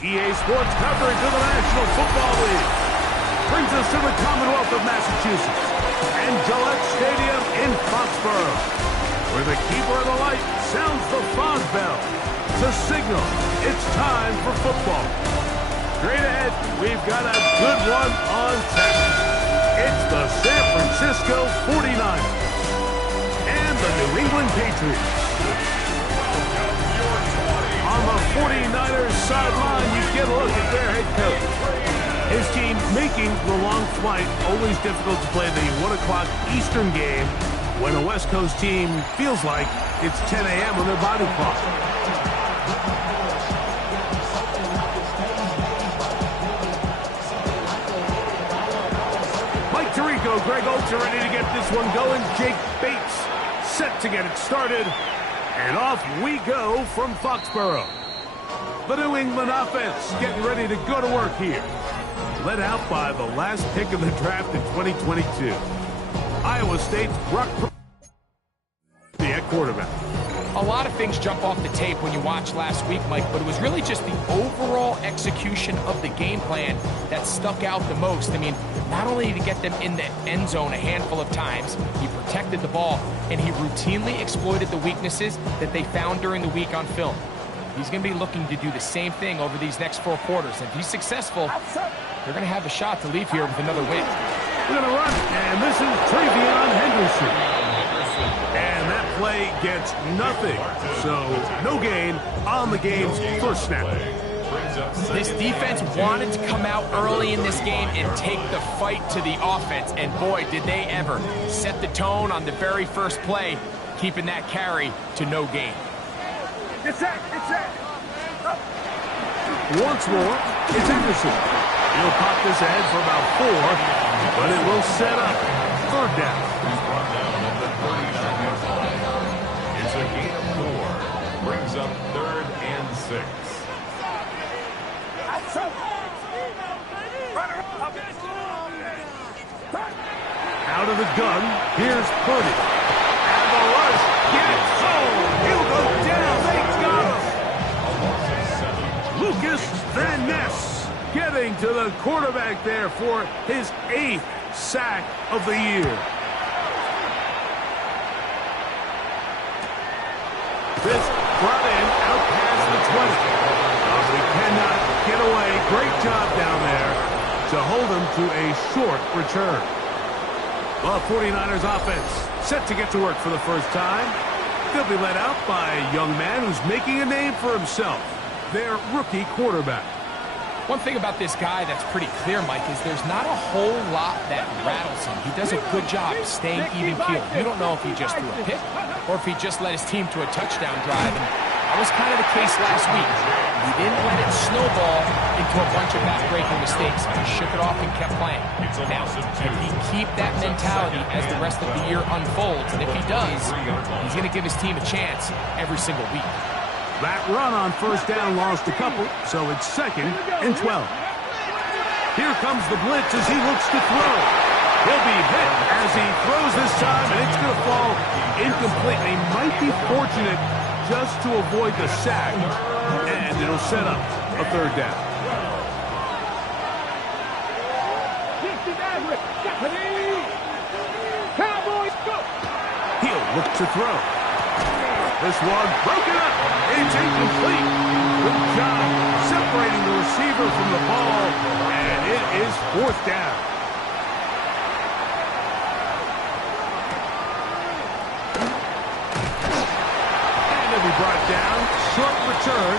EA Sports coverage of the National Football League brings us to the Commonwealth of Massachusetts and Gillette Stadium in Foxborough, where the keeper of the light sounds the fog bell to signal it's time for football. Straight ahead, we've got a good one on tap. It's the San Francisco 49ers and the New England Patriots. On the 49ers sideline, you get a look at their head coach. His team making the long flight, always difficult to play the 1 o'clock Eastern game when a West Coast team feels like it's 10 a.m. on their body clock. Mike Tirico, Greg Oates are ready to get this one going. Jake Bates set to get it started. And off we go from Foxborough. The New England offense getting ready to go to work here. Led out by the last pick of the draft in 2022. Iowa State's Brock Purdy at quarterback. A lot of things jump off the tape when you watch last week, Mike, but it was really just the overall execution of the game plan that stuck out the most. I mean, not only did he get them in the end zone a handful of times, he protected the ball, and he routinely exploited the weaknesses that they found during the week on film. He's going to be looking to do the same thing over these next 4 quarters. If he's successful, they're going to have a shot to leave here with another win. We're going to run, and this is Travion Henderson. And that play gets nothing. So no gain on the game's first snap. This defense wanted to come out early in this game and take the fight to the offense. And boy, did they ever set the tone on the very first play, keeping that carry to no gain. It's that. Once more, it's Henderson. He'll pop this ahead for about 4, but it will set up 3rd down. It's a gain of 4. Brings up 3rd and 6. Out of the gun, here's Purdy. And the rush gets home. He'll go down. They got him. Lucas Van Ness getting to the quarterback there for his 8th sack of the year. This brought in out past the 20. We cannot get away. Great job down there to hold him to a short return. Well, 49ers offense set to get to work for the first time. They'll be led out by a young man who's making a name for himself, their rookie quarterback. One thing about this guy that's pretty clear, Mike, is there's not a whole lot that rattles him. He does a good job staying even-keeled. You don't know if he just threw a pick or if he just led his team to a touchdown drive. And that was kind of the case last week. He didn't let it snowball into a bunch of back-breaking mistakes. He shook it off and kept playing. Now, if he keep that mentality as the rest of the year unfolds, and if he does, he's going to give his team a chance every single week. That run on first down lost a couple, so it's 2nd and 12. Here comes the blitz as he looks to throw. He'll be hit as he throws this time, and it's going to fall incomplete. He might be fortunate just to avoid the sack, and it'll set up a 3rd down. He'll look to throw. This one broken up. It's incomplete. Good job separating the receiver from the ball, and it is 4th down. And they'll be brought down. Short return,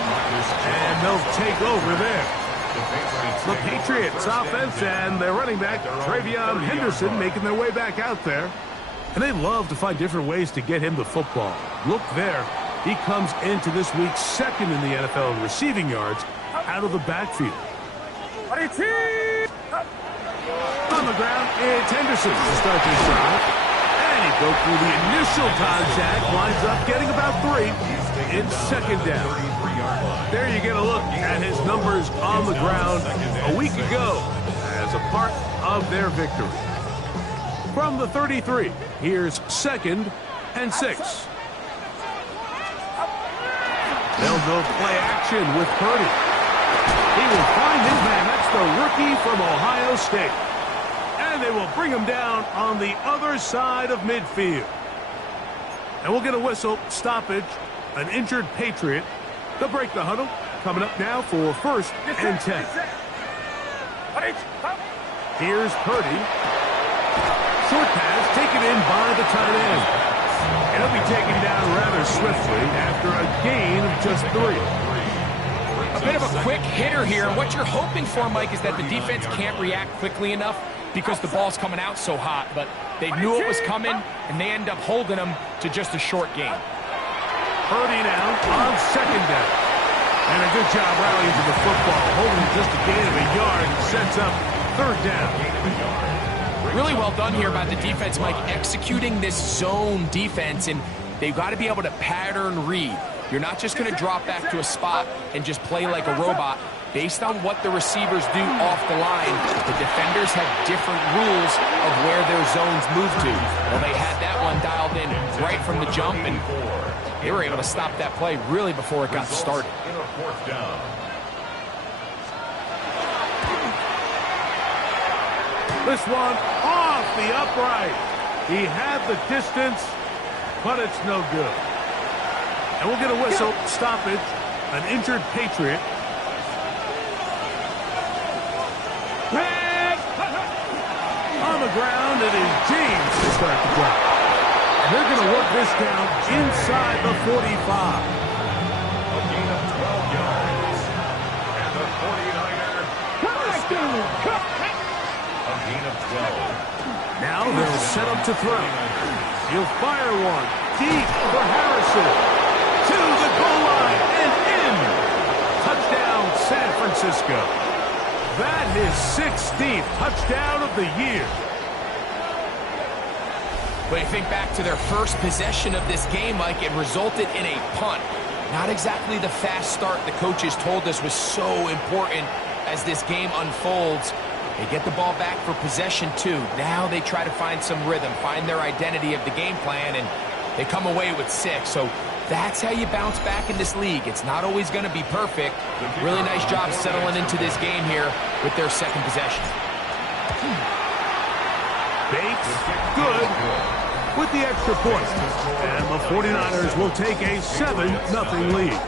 and they'll take over there. The Patriots offense and their running back, Travion Henderson, making their way back out there. And they love to find different ways to get him the football. Look there. He comes into this week 2nd in the NFL in receiving yards out of the backfield. On the ground, it's Henderson to start this drive. And he broke through the initial contact, winds up getting about 3. It's 2nd down. There you get a look at his numbers on the ground a week ago as a part of their victory. From the 33, here's 2nd and 6. They'll go play action with Purdy. He He will find his man. That's the rookie from Ohio State. And they will bring him down on the other side of midfield. And we'll get a whistle, stoppage, an injured Patriot. They'll break the huddle. Coming up now for 1st and 10. Here's Purdy. Short pass taken in by the tight end. And he'll be taken down rather swiftly after a gain of just 3. A bit of a quick hitter here. What you're hoping for, Mike, is that the defense can't react quickly enough because the ball's coming out so hot. But they knew it was coming, and they end up holding them to just a short gain. Purdy now on 2nd down. And a good job rallying to the football, holding just a gain of a yard, and sets up 3rd down. Really well done here by the defense, Mike, executing this zone defense, and they've got to be able to pattern read. You're not just going to drop back to a spot and just play like a robot. Based on what the receivers do off the line, the defenders have different rules of where their zones move to. Well, they had that one dialed in right from the jump, and they were able to stop that play really before it got started. In a 4th down. This one off the upright. He had the distance, but it's no good. And we'll get a whistle, stoppage, an injured Patriot. On the ground, it is James to start the drive. And they're going to work this down inside the 45. A gain of 12 yards. And the 49er first down. A gain of 12. Now they'll set up to throw. He'll fire one deep for Harrison. To the goal line and in. Touchdown, San Francisco. That is 16th touchdown of the year. But you think back to their first possession of this game, Mike, it resulted in a punt. Not exactly the fast start the coaches told us was so important as this game unfolds. They get the ball back for possession 2. Now they try to find some rhythm, find their identity of the game plan, and they come away with 6. So that's how you bounce back in this league. It's not always going to be perfect. Really nice job settling into this game here with their 2nd possession. Bates, good, with the extra point. And the 49ers will take a 7-0 lead.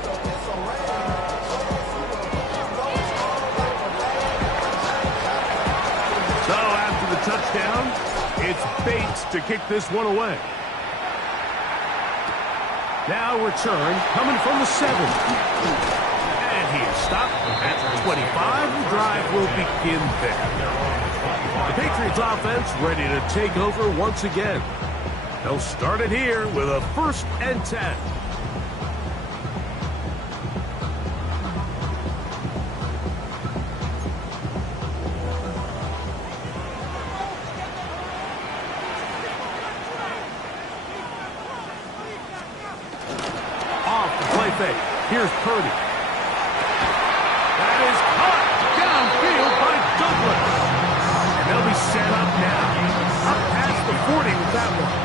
So after the touchdown, it's Bates to kick this one away. Now return, coming from the 7. And he is stopped at 25. The drive will begin there. The Patriots offense ready to take over once again. They'll start it here with a 1st and 10. Off the play fake. Here's Purdy. That is caught downfield by Douglas. And they'll be set up now. Up past the 40 with that one.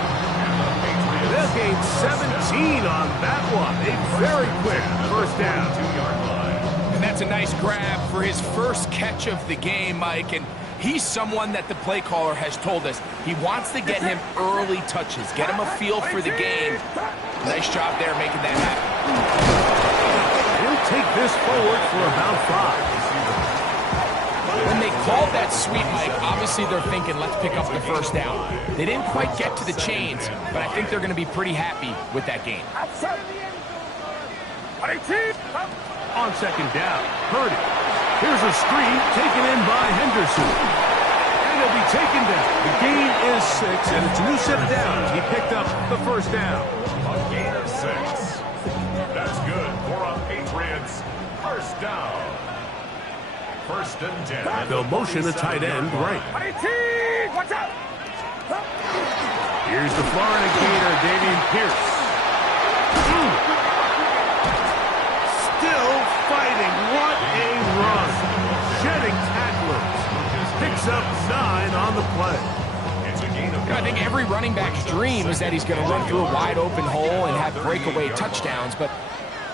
They'll gain 17 on that one. A very quick 1st down. 2-yard line. And that's a nice grab for his first catch of the game, Mike. And he's someone that the play caller has told us he wants to get him early touches, get him a feel for the game. Nice job there making that happen. He'll take this forward for about 5. When they called that sweep, Mike, obviously they're thinking, let's pick up the 1st down. They didn't quite get to the chains, but I think they're going to be pretty happy with that game. On 2nd down, Purdy. Here's a screen taken in by Henderson. And he'll be taken down. The gain is 6, and it's a new set of downs. He picked up the 1st down. A gain of 6. That's good for a Patriots 1st down. 1st and 10. They'll motion a tight end right. Watch out! Here's the Florida Gator, Dameon Pierce. Still fighting. What a run. Shedding tacklers. Picks up 9 on the play. It's a gain of 9. I think every running back's dream is that he's going to run through a wide open hole and have breakaway touchdowns, but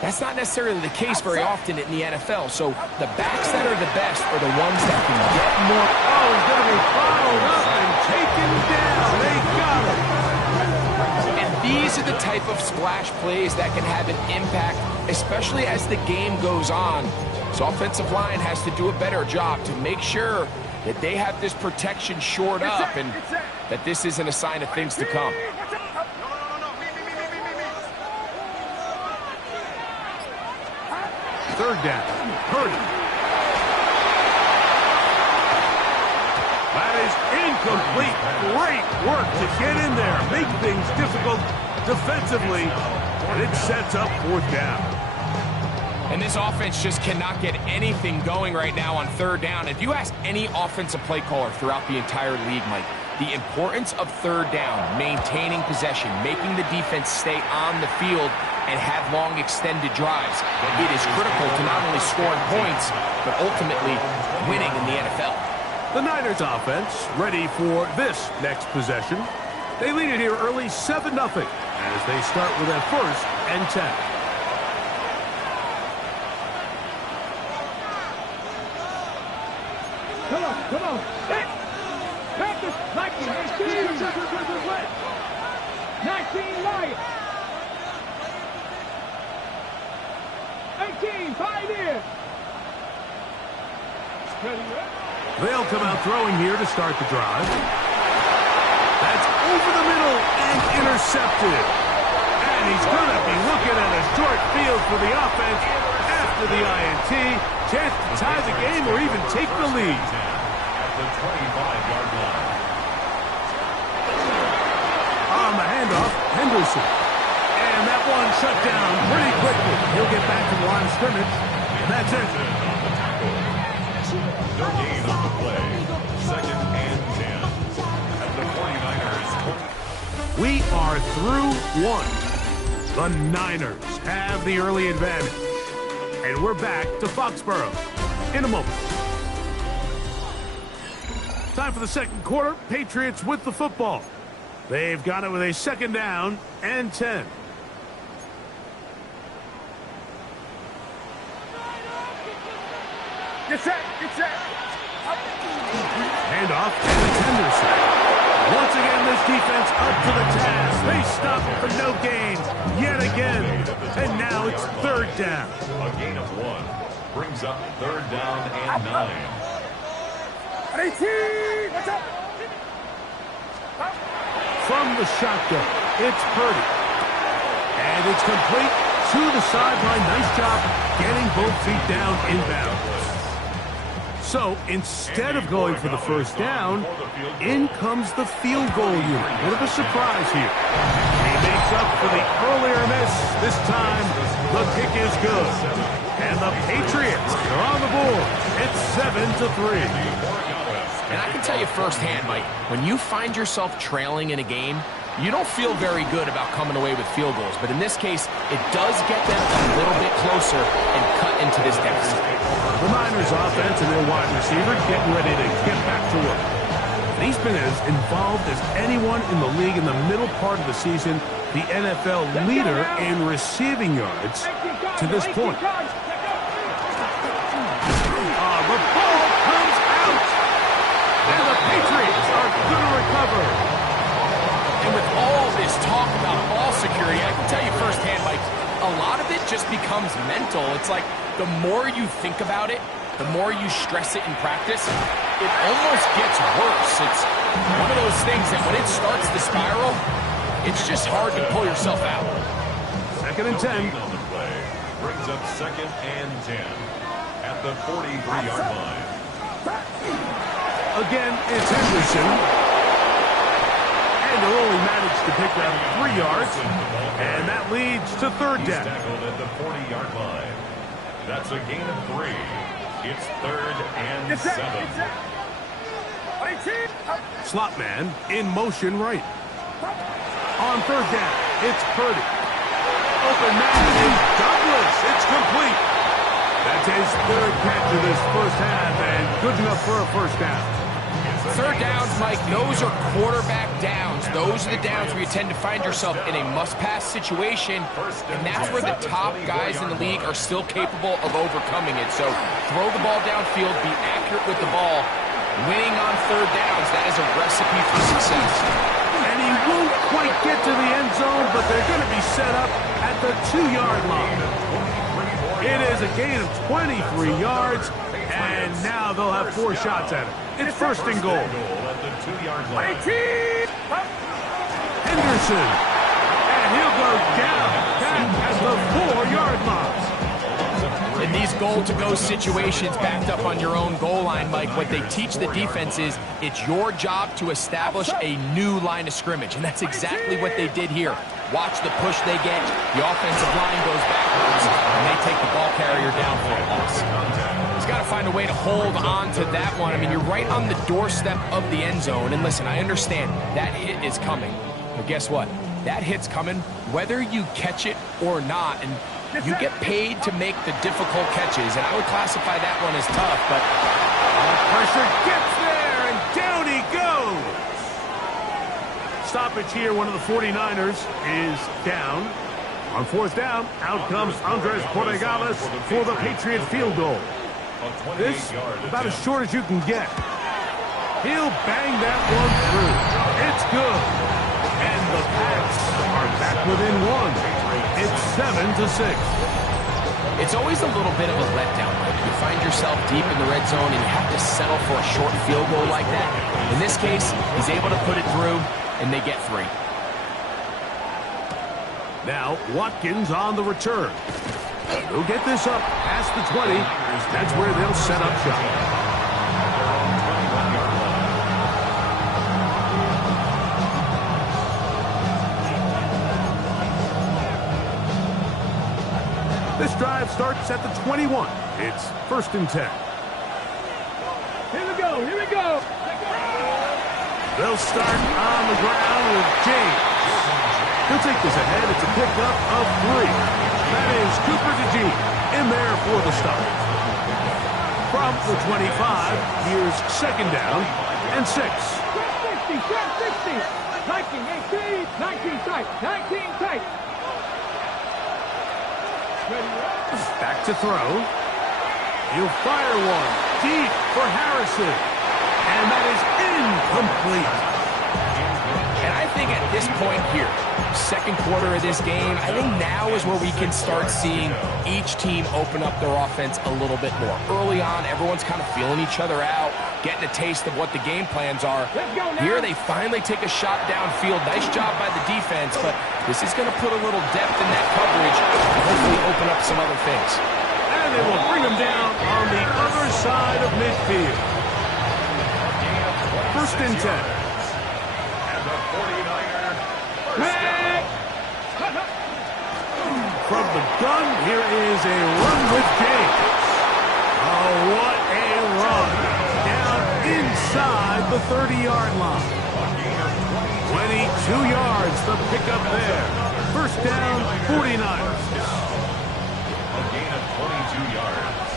That's not necessarily the case very often in the NFL. So the backs that are the best are the ones that can get more. Oh, he's going to be followed up and taken down. They got him. And these are the type of splash plays that can have an impact, especially as the game goes on. So offensive line has to do a better job to make sure that they have this protection shored up and that this isn't a sign of things to come. Third down. Purdy. That is incomplete. Great work to get in there. Make things difficult defensively. And it sets up fourth down. And this offense just cannot get anything going right now on third down. If you ask any offensive play caller throughout the entire league, Mike, the importance of third down, maintaining possession, making the defense stay on the field and have long extended drives. It is critical to not only scoring points, but ultimately winning in the NFL. The Niners offense ready for this next possession. They lead it here early 7-0 as they start with a 1st and 10. Come on. Hey! Practice. 19 right. 18, 5 in. They'll come out throwing here to start the drive. That's over the middle and intercepted. And he's going to be looking at a short field for the offense after the INT. Chance to tie the game or even take the lead. At the 25-yard line. On the handoff, Henderson. And that one shut down pretty quickly. He'll get back to the line of scrimmage. And that's it. No gain on the play. 2nd and 10. At the 49ers. We are through one. The Niners have the early advantage. And we're back to Foxborough in a moment. Time for the second quarter. Patriots with the football. They've got it with a 2nd down and 10. Get set. Handoff, and it's Henderson. Once again, this defense up to the task. They stop for no gain yet again. And now it's 3rd down. A gain of 1 brings up 3rd down and 9. 18. What's up? From the shotgun, it's Purdy. And it's complete to the sideline. Nice job getting both feet down inbound. So instead of going for the 1st down, in comes the field goal unit. Bit of a surprise here. He makes up for the earlier miss. This time, the kick is good. And the Patriots are on the board. It's 7-3. And I can tell you firsthand, Mike, when you find yourself trailing in a game, you don't feel very good about coming away with field goals. But in this case, it does get them a little bit closer and cut into this deficit. The Niners offense and their wide receiver getting ready to get back to work. And he's been as involved as anyone in the league in the middle part of the season, the NFL leader in receiving yards to this point. The ball comes out. And the Patriots are going to recover. And with all this talk about ball security, I can tell you firsthand, Mike, a lot of it just becomes mental. It's like the more you think about it, the more you stress it in practice, it almost gets worse. It's one of those things that when it starts to spiral, it's just hard to pull yourself out. 2nd and 10. On the play brings up 2nd and 10 at the 43-yard line. Again, it's Henderson. And they'll only manage to pick up 3 yards. And that leads to 3rd He's down. tackled at the 40-yard line. That's a gain of 3. It's 3rd and 7. Slot man in motion right. On 3rd down, it's Purdy. Open man is Douglas. It's complete. That's his 3rd catch of this 1st half and good enough for a 1st down. His Third downs, Mike, those are quarterback downs. Those are the downs where you tend to find yourself in a must-pass situation, and that's where the top guys in the league are still capable of overcoming it. So throw the ball downfield, be accurate with the ball. Winning on third downs, that is a recipe for success. And he won't quite get to the end zone, but they're going to be set up at the 2-yard line. It is a gain of 23 yards, and now they'll have 4 shots at it. It's first and goal. Henderson, and he'll go down back at the 4-yard line. In these goal-to-go situations backed up on your own goal line, Mike, what they teach the defense is it's your job to establish a new line of scrimmage, and that's exactly what they did here. Watch the push they get. The offensive line goes backwards, and they take the ball carrier down for a loss. He's got to find a way to hold on to that one. I mean, you're right on the doorstep of the end zone, and listen, I understand that hit is coming, but guess what? That hit's coming whether you catch it or not, and you get paid to make the difficult catches, and I would classify that one as tough, but pressure gets there, and down he goes. Stoppage here, one of the 49ers is down. On fourth down, out comes Andres Porregales for the Patriot field goal. This, about as short as you can get. He'll bang that one through. It's good. And the Pats are back within 1. It's 7-6. It's always a little bit of a letdown. You find yourself deep in the red zone and you have to settle for a short field goal like that. In this case, he's able to put it through, and they get 3. Now, Watkins on the return. He'll get this up past the 20. That's where they'll set up shop. This drive starts at the 21. It's first and 10. Here we go, here we go. They'll start on the ground with James. He'll take this ahead. It's a pickup of 3. That is Cooper DeGene in there for the stop. From the 25, here's second down and 6. 60, 60. 19, 18, 19 tight, 19 tight. Back to throw. He'll fire one deep for Harrison. And that is incomplete. And I think at this point here, second quarter of this game, I think now is where we can start seeing each team open up their offense a little bit more. Early on, everyone's kind of feeling each other out, getting a taste of what the game plans are. Here they finally take a shot downfield. Nice job by the defense, but this is going to put a little depth in that coverage and hopefully open up some other things. And they will bring him down on the other side of midfield. First and 10. And the 49er From the gun, here is a run with James. Oh, what a run. Down inside the 30-yard line. 22 yards, the pickup there. First down, 49ers. A gain of 22 yards.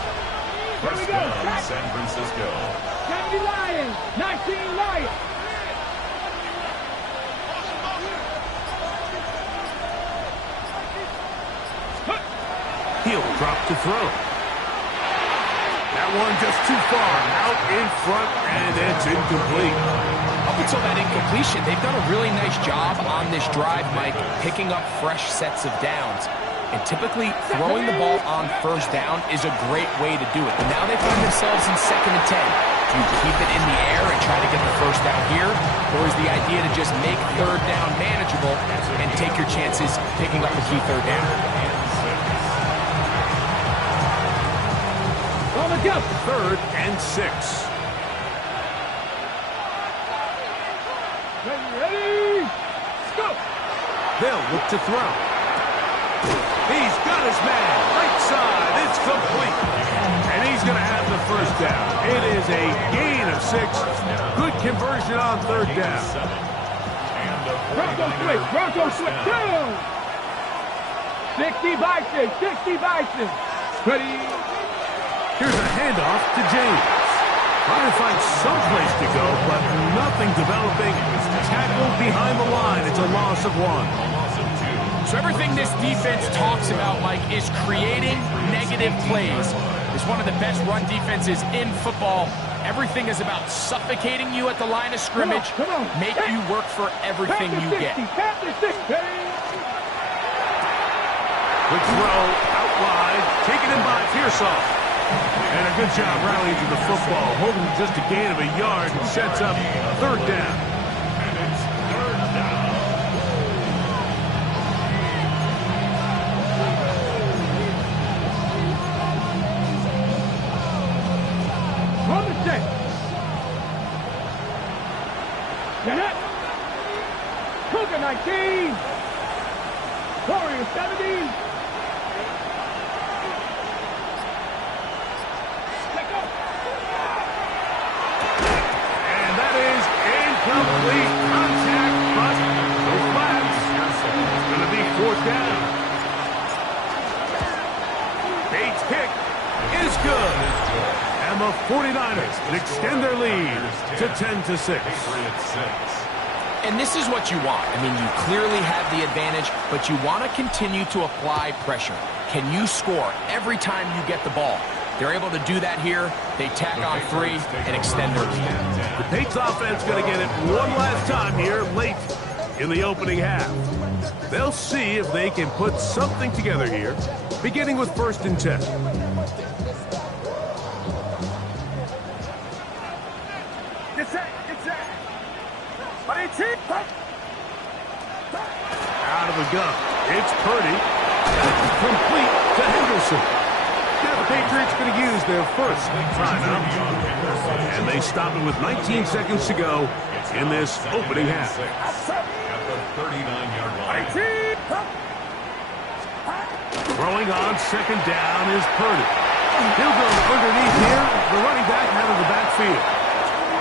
First down, San Francisco. 70 Lions, 19 Lions. He'll drop to throw. That one just too far. Out in front, and it's incomplete. Up until that incompletion, they've done a really nice job on this drive, Mike, picking up fresh sets of downs. And typically, throwing the ball on first down is a great way to do it. But now they find themselves in second and 10. Do you keep it in the air and try to get the first down here? Or is the idea to just make third down manageable and take your chances picking up a key third down? On the jump. Third and 6. Ready, go. They'll look to throw. He's got his man. Right side. It's complete. And he's going to have the first down. It is a gain of 6. Good conversion on third down. Bronco switch. Down. 60 Bison. Ready. Here's a handoff to James. Trying to find some place to go, but nothing developing. Tackled behind the line. It's a loss of 1. So everything this defense talks about, Mike, is creating negative plays. It's one of the best run defenses in football. Everything is about suffocating you at the line of scrimmage, make you work for everything you get. Good throw, out wide, taken in by Pearsall. And a good job rallying to the football, holding just a gain of a yard and sets up 3rd down. And it's 3rd down. On the set. Net. Cougar 19. Warrior 70. And that is incomplete contact, but no flags. It's going to be 4th down. Bates' kick is good. And the 49ers extend their lead to 10-6. And this is what you want. I mean, you clearly have the advantage, but you want to continue to apply pressure. Can you score every time you get the ball? They're able to do that here. They tack on 3 and extend their lead. The Patriots offense going to get it one last time here late in the opening half. They'll see if they can put something together here, beginning with 1st and 10. Out of the gun. It's Purdy. That's complete to Henderson. Now the Patriots going to use their first timeout. And they stop it with 19 seconds to go in this opening half. At the 39-yard line. Throwing on 2nd down is Purdy. He'll go underneath here. The running back out of the backfield.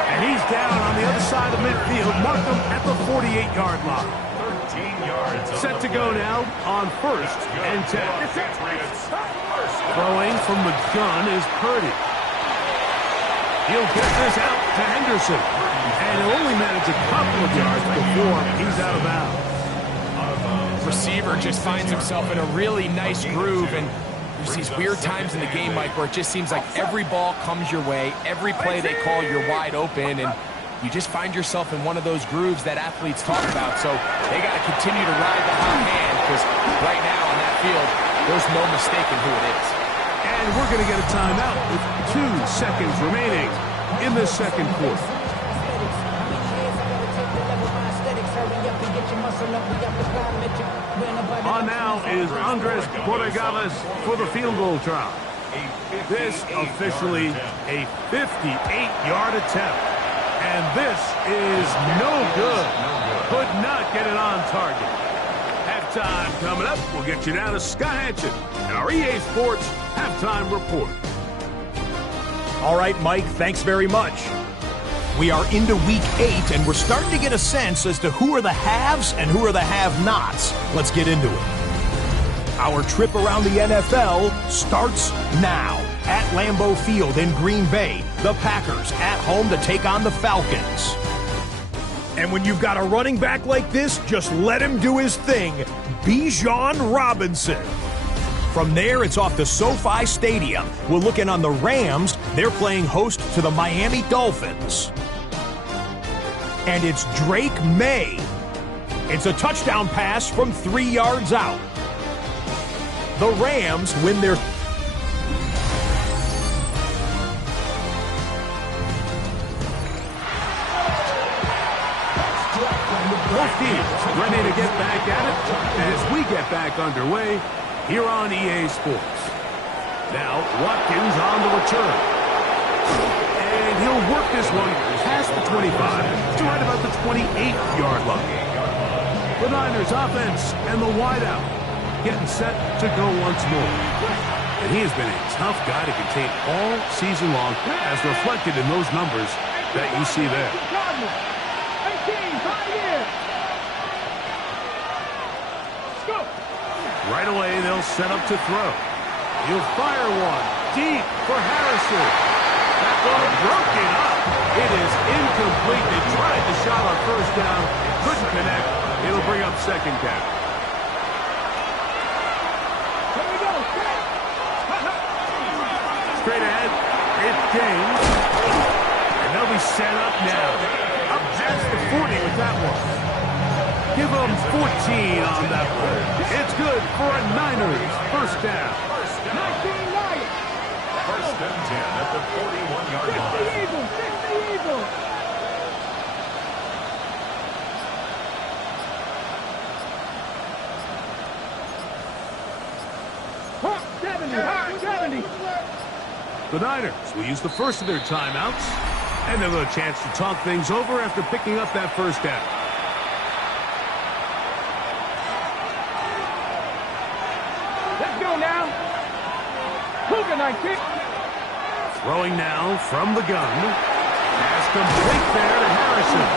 And he's down on the other side of midfield. Mark him at the 48-yard line. 13 yards. Set to go now on 1st and 10. Throwing from the gun is Purdy. He'll get this out to Henderson. And he'll only manage a couple of yards before he's out of bounds. Receiver just finds himself in a really nice groove, and there's these weird times in the game, Mike, where it just seems like every ball comes your way, every play they call, you're wide open, and you just find yourself in one of those grooves that athletes talk about. So they got to continue to ride the hot hand, because right now on that field, there's no mistaking who it is. And we're going to get a timeout with 2 seconds remaining in the 2nd quarter. On now is Andres Borregales for the field goal try. This officially a 58-yard attempt. And this is no good. Could not get it on target. Halftime coming up. We'll get you down to Sky Hatchet and our EA Sports Halftime Report. All right, Mike, thanks very much. We are into week 8, and we're starting to get a sense as to who are the haves and who are the have-nots. Let's get into it. Our trip around the NFL starts now. At Lambeau Field in Green Bay, the Packers at home to take on the Falcons. And when you've got a running back like this, just let him do his thing. Bijan Robinson. From there, it's off to SoFi Stadium. We'll look in on the Rams. They're playing host to the Miami Dolphins. And it's Drake May. It's a touchdown pass from 3 yards out. The Rams win their... Both teams ready to get back at it as we get back underway here on EA Sports. Now, Watkins on the return. And he'll work this one past the 25 to right about the 28-yard line. The Niners offense and the wideout getting set to go once more. And he has been a tough guy to contain all season long, as reflected in those numbers that you see there. Right away, they'll set up to throw. He'll fire one deep for Harrison. tackle broken up. It is incomplete. They tried the shot on first down. Couldn't connect. It'll bring up second down. Here we go. Straight ahead. It's James. And they'll be set up now. Up past the 40 with that one. Give them 14 on that one. It's good for a Niners first down. 19 Lions. First and 10 at the 41-yard line. 50 Eagles. 50 Eagles. Hawk 70. Hawk 70. The Niners will use the first of their timeouts, and they'll have a chance to talk things over after picking up that first down. Let's go now. Cougar 19. Throwing now from the gun. Pass complete there to Harrison.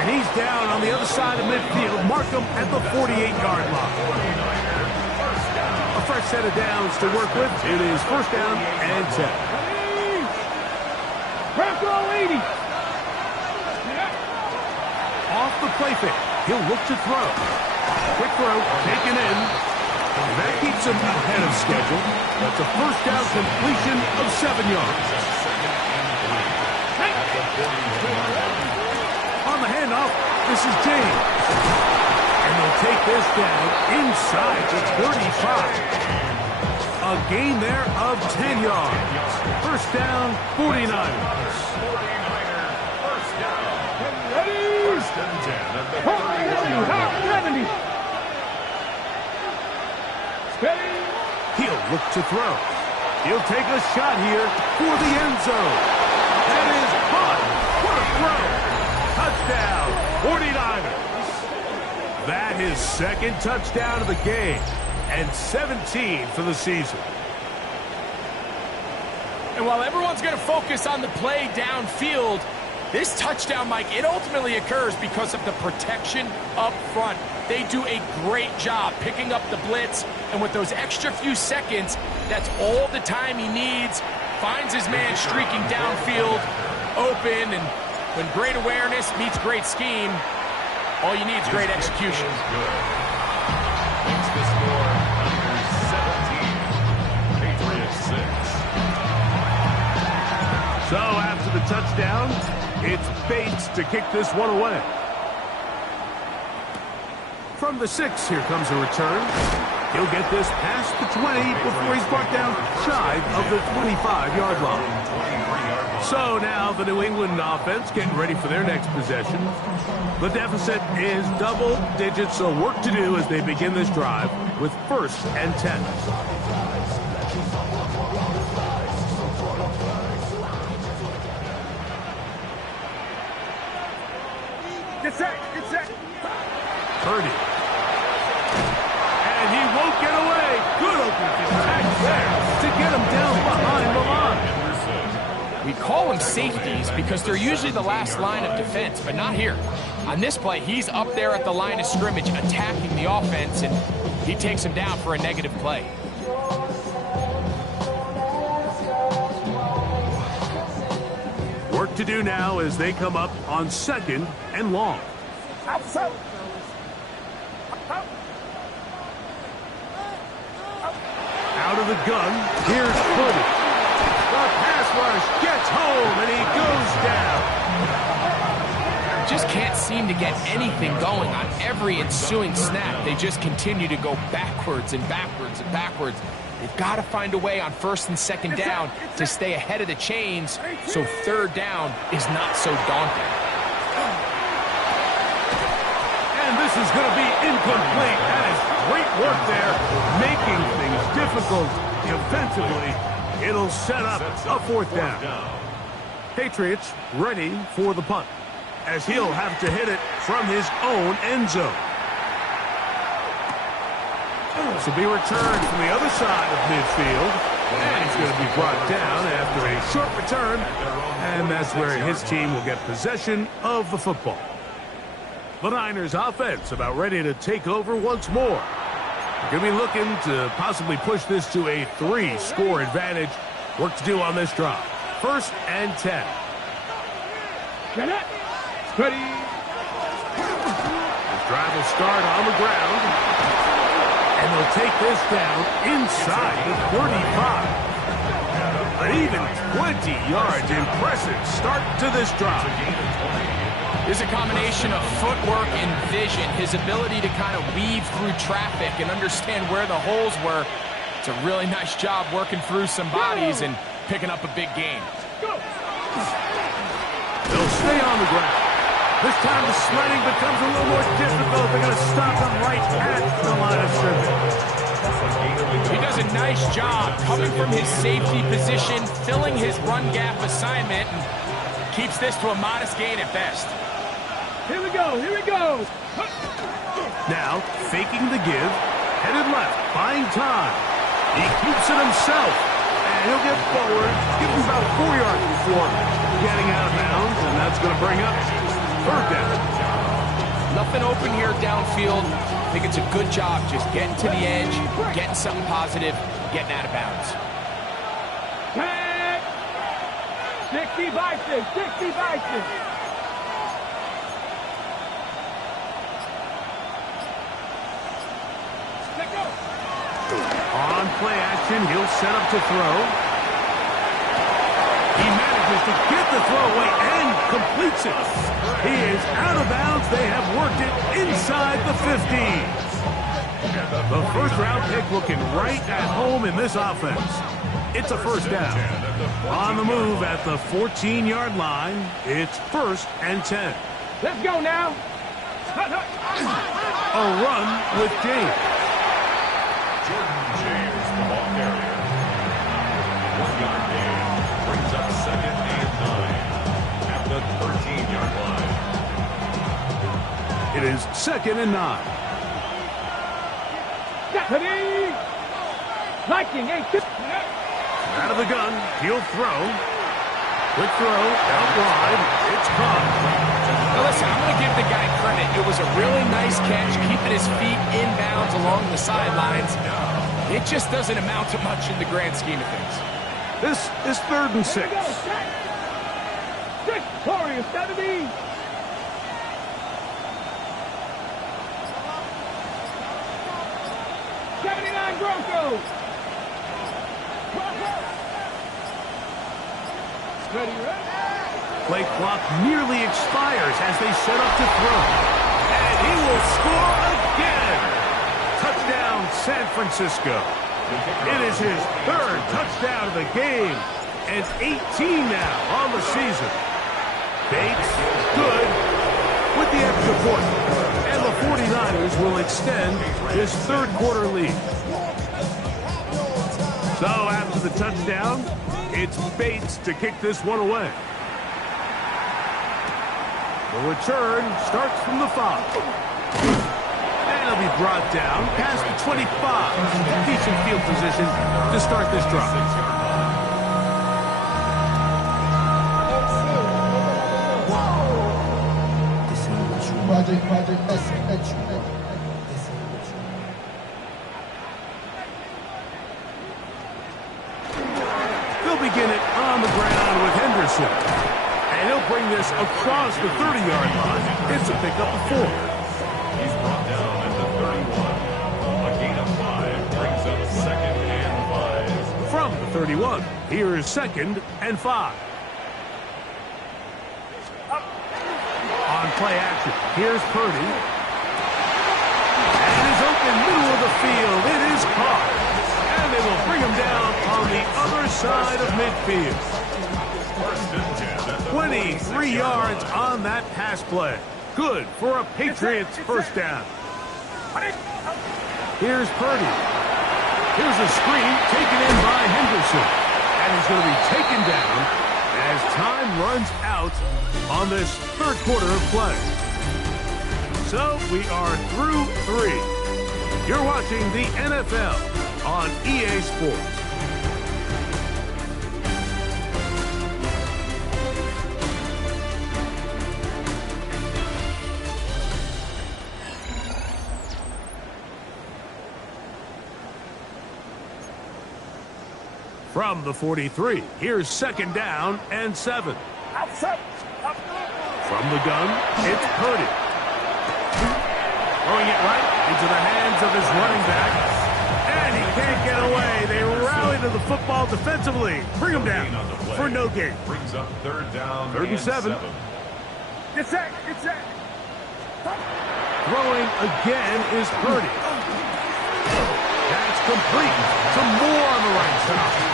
And he's down on the other side of midfield. Mark him at the 48-yard line. A fresh set of downs to work with. It is first down and 10. Bronco 80. Off the play fake. He'll look to throw. Quick throw, taken in. And that keeps him ahead of schedule. That's a first down completion of 7 yards. On the handoff, this is James. And they'll take this down inside the 35. A gain there of 10 yards. First down, 49ers. First down. Ready? First and 10 at the 31-yard Hawk line. 70. Steady. He'll look to throw. He'll take a shot here for the end zone. That is caught. What a throw. Touchdown, 49ers. That is second touchdown of the game, and 17 for the season. And while everyone's going to focus on the play downfield, this touchdown, Mike, it ultimately occurs because of the protection up front. They do a great job picking up the blitz, and with those extra few seconds, that's all the time he needs. Finds his man streaking downfield, open, and when great awareness meets great scheme, all you need is great execution. Makes the score Niners 17, Patriots 6. So after the touchdown, it's Bates to kick this one away. From the 6, here comes a return. He'll get this past the 20 before he's brought down shy of the 25-yard line. So now the New England offense getting ready for their next possession. The deficit is double digits, so work to do as they begin this drive with first and 10. Get set. Get set. Purdy. And he won't get away. Good open attack there to get him down behind the line. We call them safeties because they're usually the last line of defense, but not here. On this play, he's up there at the line of scrimmage attacking the offense, and he takes him down for a negative play. Work to do now as they come up on second and long. Outside. Out of the gun, here's Purdy. The pass rush gets home, and he goes down. Just can't seem to get anything going on every ensuing snap. They just continue to go backwards and backwards and backwards. They've got to find a way on first and second down to stay ahead of the chains so third down is not so daunting. And this is going to be incomplete. That is great work there, making things difficult defensively. It'll set up a fourth down. Patriots ready for the punt, as he'll have to hit it from his own end zone. This will be returned from the other side of midfield, and he's going to be brought down after a short return, and that's where his team will get possession of the football. The Niners offense about ready to take over once more. They're going to be looking to possibly push this to a 3-score advantage. Work to do on this drive. First and 10. Get it. Ready. This drive will start on the ground. And they'll take this down inside the 35. An even 20 yards. Impressive start to this drive. There's a combination of footwork and vision, his ability to kind of weave through traffic and understand where the holes were. It's a really nice job working through some bodies and picking up a big gain. They'll stay on the ground. This time the sledding becomes a little more difficult. They're going to stop them right at the line of scrimmage. He does a nice job coming from his safety position, filling his run gap assignment, and keeps this to a modest gain at best. Here we go. Here we go. Now, faking the give, headed left, buying time. He keeps it himself, and he'll get forward, give him about 4 yards before getting out of bounds, and that's going to bring up third down. Nothing open here downfield. I think it's a good job just getting to the edge, getting something positive, getting out of bounds. 60 by 6, 60 by 6. On play action, he'll set up to throw. He manages to get the throw away and completes it. He is out of bounds. They have worked it inside the 15. The first round pick looking right at home in this offense. It's a first down. On the move at the 14-yard line, it's first and 10. Let's go now. A run with James. Jordan James, the ball carrier. 1 yard gain brings up second and 9 at the 13-yard line. It is second and 9. Deputy. Liking a tip. Out of the gun, he'll throw. Quick throw, out wide. It's caught. Now listen, I'm going to give the guy credit. It was a really nice catch, keeping his feet inbounds along the sidelines. It just doesn't amount to much in the grand scheme of things. This is third and 6. Victorious, Deputy. Broncos. Ready, ready. Play clock nearly expires as they set up to throw. And he will score again. Touchdown, San Francisco. It is his third touchdown of the game. And 18 now on the season. Bates, good, with the extra point. And the 49ers will extend this third quarter lead. So after the touchdown, it's Bates to kick this one away. The return starts from the 5. And it'll be brought down past the 25. Decent field position to start this drive. They'll begin it on the ground with Henderson. And he'll bring this across the 30-yard line. It's a pickup of 4. He's brought down at the 31. A gain of 5 brings up second and 5. From the 31, here is second and 5. On play action, here's Purdy. And he's open middle of the field. It is caught. And they will bring him down on the other side of midfield. 23 yards on that pass play. Good for a Patriots first down. Here's Purdy. Here's a screen taken in by Henderson. And he's going to be taken down as time runs out on this third quarter of play. So we are through 3. You're watching the NFL on EA Sports. From the 43, here's 2nd down and 7. From the gun, it's Purdy. Throwing it right into the hands of his running back. And he can't get away. They rally to the football defensively. Bring him down for no gain. Brings up 3rd down 3rd and 7. Get set. Throwing again is Purdy. That's complete. Some more on the right side.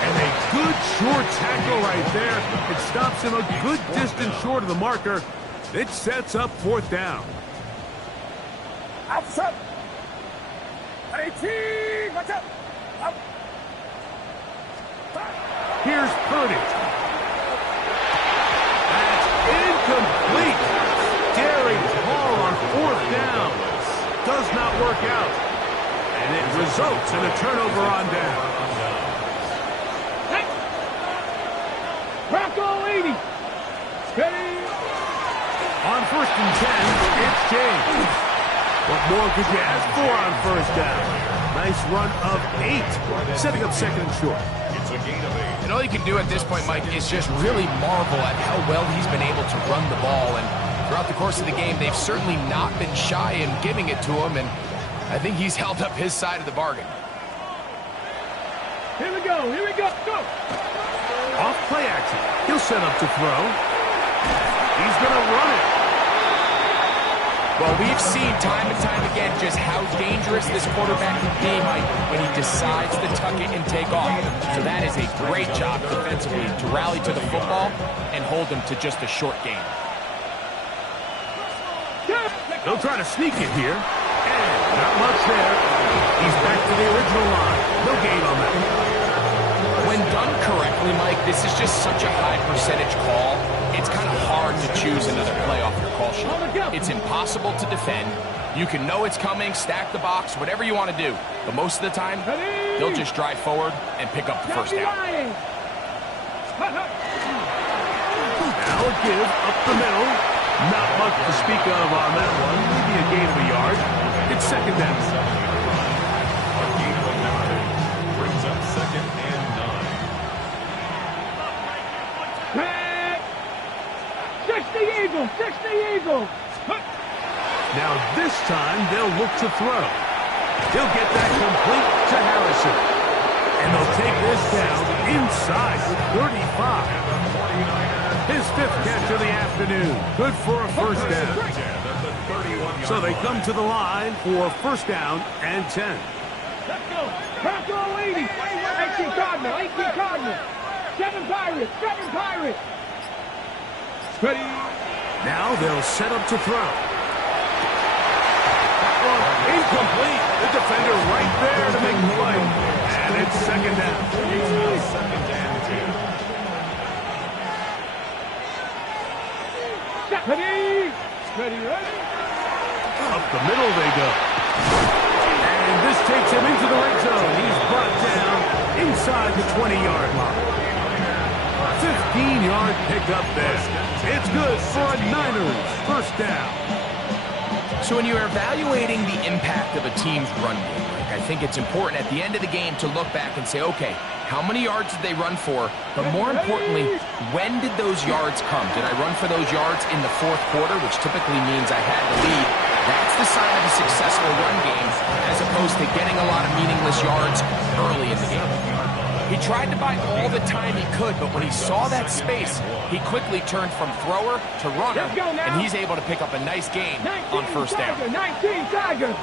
And a good short tackle right there. It stops him a good distance short of the marker. It sets up 4th down. Outside. 18. Watch out. Up. Here's Purdy. That's incomplete. Daring call on 4th down. Does not work out. And it results in a turnover on down. Bronco 80. Steady. On 1st and 10, it's James. What more could you ask for on 1st down? Nice run of 8, setting up 2nd and short. It's a gain of 8. And all you can do at this point, Mike, is just really marvel at how well he's been able to run the ball. And throughout the course of the game, they've certainly not been shy in giving it to him. And I think he's held up his side of the bargain. Here we go. Go. Off play action. He'll set up to throw. He's going to run it. Well, we've seen time and time again just how dangerous this quarterback can be, Mike, when he decides to tuck it and take off. So that is a great job defensively to rally to the football and hold him to just a short gain. They'll try to sneak it here. And not much there. He's back to the original line. No gain on that. When done correctly, Mike, this is just such a high percentage call. It's kind of hard to choose another play off your call sheet. It's impossible to defend. You can know it's coming, stack the box, whatever you want to do. But most of the time, they'll just drive forward and pick up the 1st down. Now a give up the middle. Not much to speak of on that one. Maybe a gain of a yard. It's 2nd down. A gain of 9. Brings up 2nd and 60 Eagles. Now this time they'll look to throw. He'll get that complete to Harrison. And they'll take this down inside the 35. His 5th catch of the afternoon. Good for a 1st down. So they come to the line for 1st down and 10. Let's go. Bronco 80. 18 Cardinal. 7 Pirates. Ready. Now they'll set up to throw. That one incomplete. The defender right there to make the play. And it's 2nd down. 2nd and 10. Ready. Up the middle they go. And this takes him into the red zone. He's brought down inside the 20-yard line. 15-yard pickup there. It's good for a Niners 1st down. So when you're evaluating the impact of a team's run game, I think it's important at the end of the game to look back and say, okay, how many yards did they run for? But more importantly, when did those yards come? Did I run for those yards in the 4th quarter, which typically means I had the lead? That's the sign of a successful run game, as opposed to getting a lot of meaningless yards early in the game. He tried to buy all the time he could, but when he saw that space, he quickly turned from thrower to runner, and he's able to pick up a nice gain on 1st down. 19 Tigers.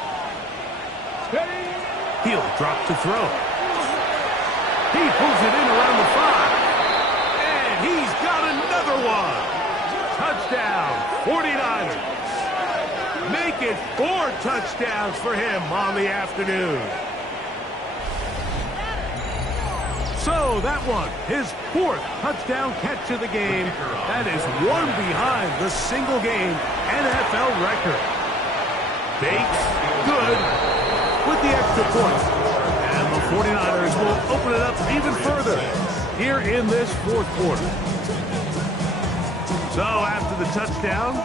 He'll drop to throw. He pulls it in around the 5. And he's got another one. Touchdown, 49ers. Make it 4 touchdowns for him on the afternoon. So that one, his 4th touchdown catch of the game. That is one behind the single-game NFL record. Bates, good, with the extra point. And the 49ers will open it up even further here in this 4th quarter. So after the touchdown,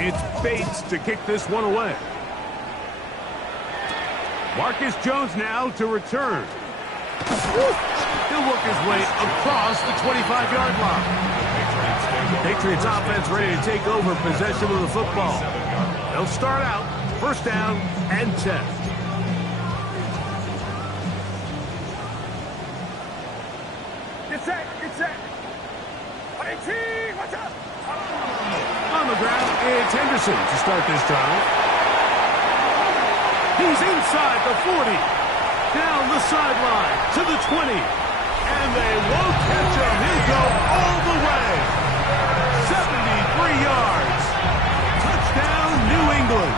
it's Bates to kick this one away. Marcus Jones now to return. He'll work his way across the 25-yard line. Patriots offense ready to take over possession of the football. They'll start out first down and 10. Get set. 18, what's up? On the ground, it's Henderson to start this drive. He's inside the 40. Down the sideline to the 20. And they won't catch him. He'll go all the way. 73 yards. Touchdown, New England.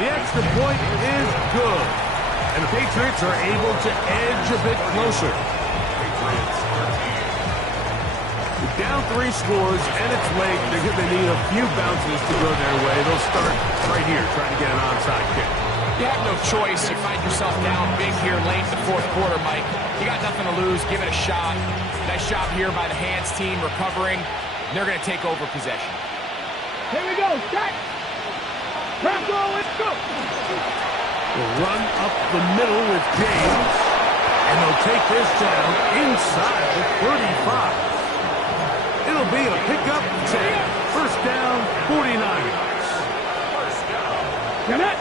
The extra point is good. And the Patriots are able to edge a bit closer. Down 3 scores, and it's late. They need a few bounces to go their way. They'll start right here, trying to get an onside kick. You have no choice. You find yourself down big here late in the fourth quarter, Mike. You got nothing to lose. Give it a shot. Nice job here by the hands team recovering. They're going to take over possession. Here we go, set. Let's go. We'll run up the middle with James, and they'll take this down inside the 35. It'll be a pickup 10. First down, 49ers. Get it?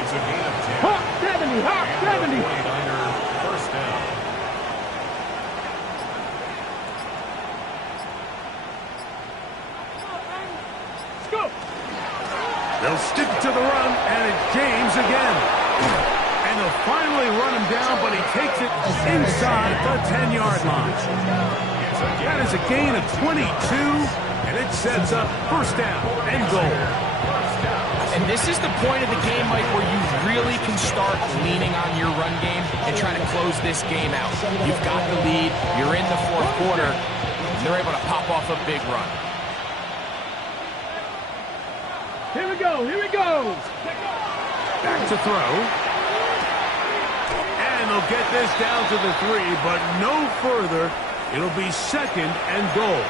It's a gain of 10. Hawk 70, Hawk 70. 49ers first down. Let's go. They'll stick to the run, and it's James again. And they'll finally run him down, but he takes it inside the 10-yard line. That is a gain of 22, and it sets up first down and goal. And this is the point of the game, Mike, where you really can start leaning on your run game and trying to close this game out. You've got the lead. You're in the fourth quarter. And they're able to pop off a big run. Here we go. Back to throw. And they'll get this down to the 3, but no further. It'll be second and goal.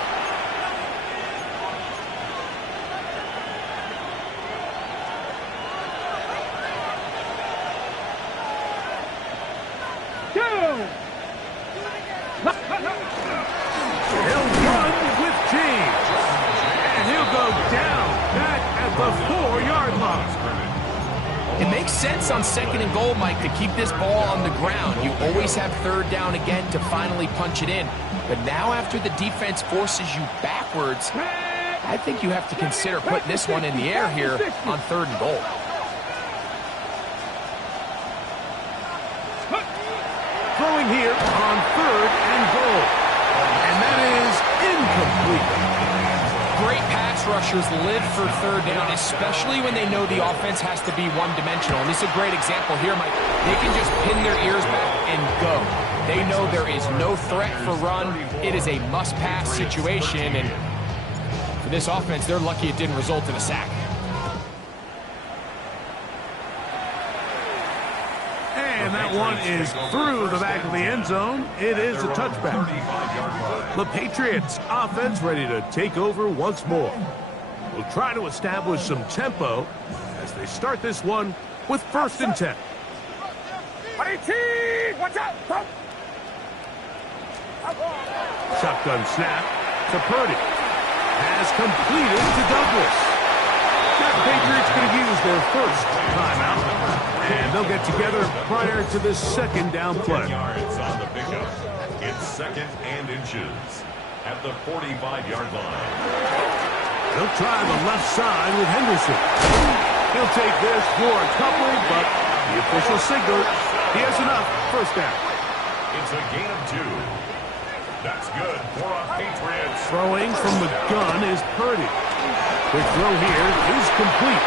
He'll run with James. And he'll go down back at the 4-yard line. It makes sense on second and goal, Mike, to keep this ball on the ground. You always have third down again to finally punch it in. But now after the defense forces you backwards, I think you have to consider putting this one in the air here on third and goal. Throwing here on third and goal. And that is incomplete. Great pass rushers live for third down, especially when they know the offense has to be one-dimensional. And this is a great example here, Mike. They can just pin their ears back and go. They know there is no threat for run. It is a must-pass situation, and for this offense, they're lucky it didn't result in a sack. And that one is through the back of the end zone. It is a touchback. The Patriots offense ready to take over once more. We'll try to establish some tempo as they start this one with first and 10. 18, watch out. Shotgun snap to Purdy. Has completed to Douglas. The Patriots going to use their first timeout. And they'll get together prior to this second down play. Yards on the pickup. It's second and inches at the 45-yard line. They'll try the left side with Henderson. He'll take this for a couple, but the official signal, he has enough. First down. It's a gain of 2. That's good for a Patriots. Throwing from the gun is Purdy. The throw here is complete.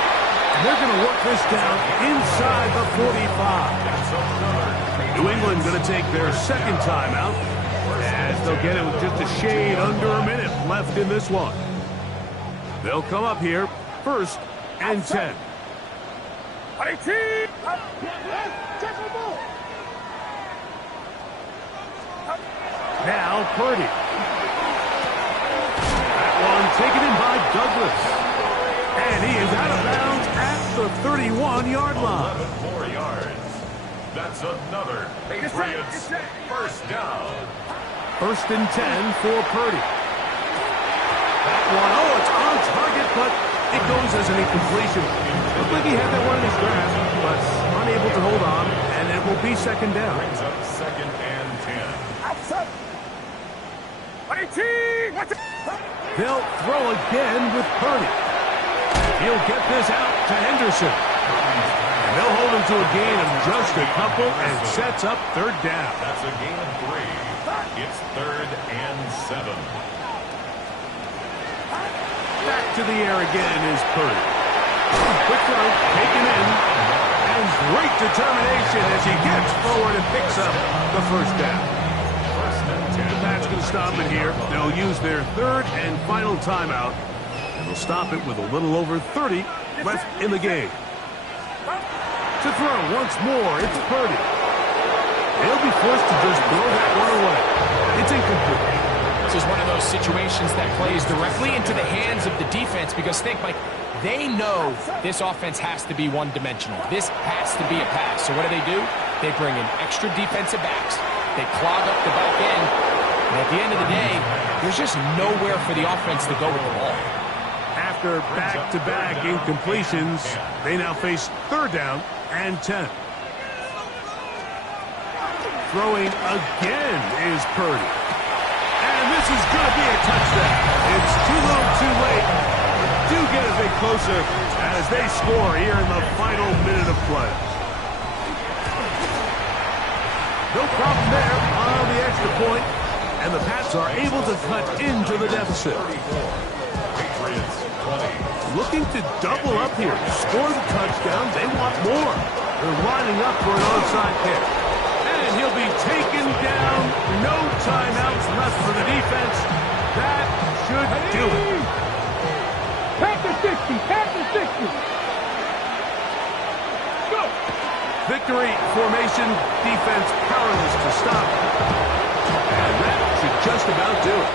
And they're going to work this down inside the 45. New England going to take their second timeout as they'll get it with just a shade under a minute left in this one. They'll come up here first and 10. 18. Now Purdy. That one taken in by Douglas. And he is out of bounds at the 31-yard line. 4 yards. That's another Patriots first down. 1st and 10 for Purdy. That one, oh, it's on target, but it goes as an incompletion. Looked like he had that one in his grasp, but unable to hold on, and it will be 2nd down. Brings up 2nd and 10. They'll throw again with Purdy. He'll get this out to Henderson. And they'll hold him to a gain of just a couple and sets up 3rd down. That's a gain of 3. It's 3rd and 7. Back to the air again is Purdy. Quick throw, taken in, and great determination as he gets forward and picks up the 1st down. 1st and 10. The Pats going to stop it here. They'll use their 3rd and final timeout, and they'll stop it with a little over 30 left in the game. To throw once more, it's Purdy. They'll be forced to just throw that one away. It's incomplete. This is one of those situations that plays directly into the hands of the defense because think, Mike, they know this offense has to be one-dimensional. This has to be a pass. So what do? They bring in extra defensive backs. They clog up the back end. And at the end of the day, there's just nowhere for the offense to go with the ball. After back-to-back incompletions, they now face 3rd down and 10. Throwing again is Purdy. And this is going to be a touchdown. It's too little too late. Do get a bit closer as they score here in the final minute of play. No problem there on the extra point, and the Pats are able to cut into the deficit. Patriots 20. Looking to double up here. Score the touchdown. They want more. They're lining up for an onside kick. And he'll be taken down. No timeouts left for the defense. That should do it. Panther 60, Panther 60. Go. Victory formation. Defense powerless to stop. And that should just about do it.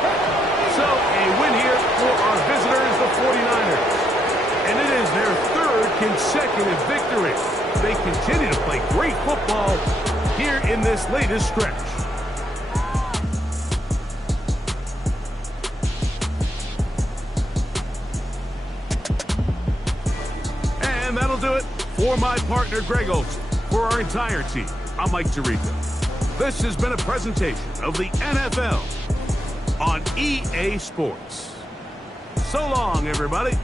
So a win here for our visitors, the 49ers. And it is their 3rd consecutive victory. They continue to play great football here in this latest stretch. And that'll do it for my partner, Greg Olson. For our entire team, I'm Mike Tirico. This has been a presentation of the NFL on EA Sports. So long, everybody.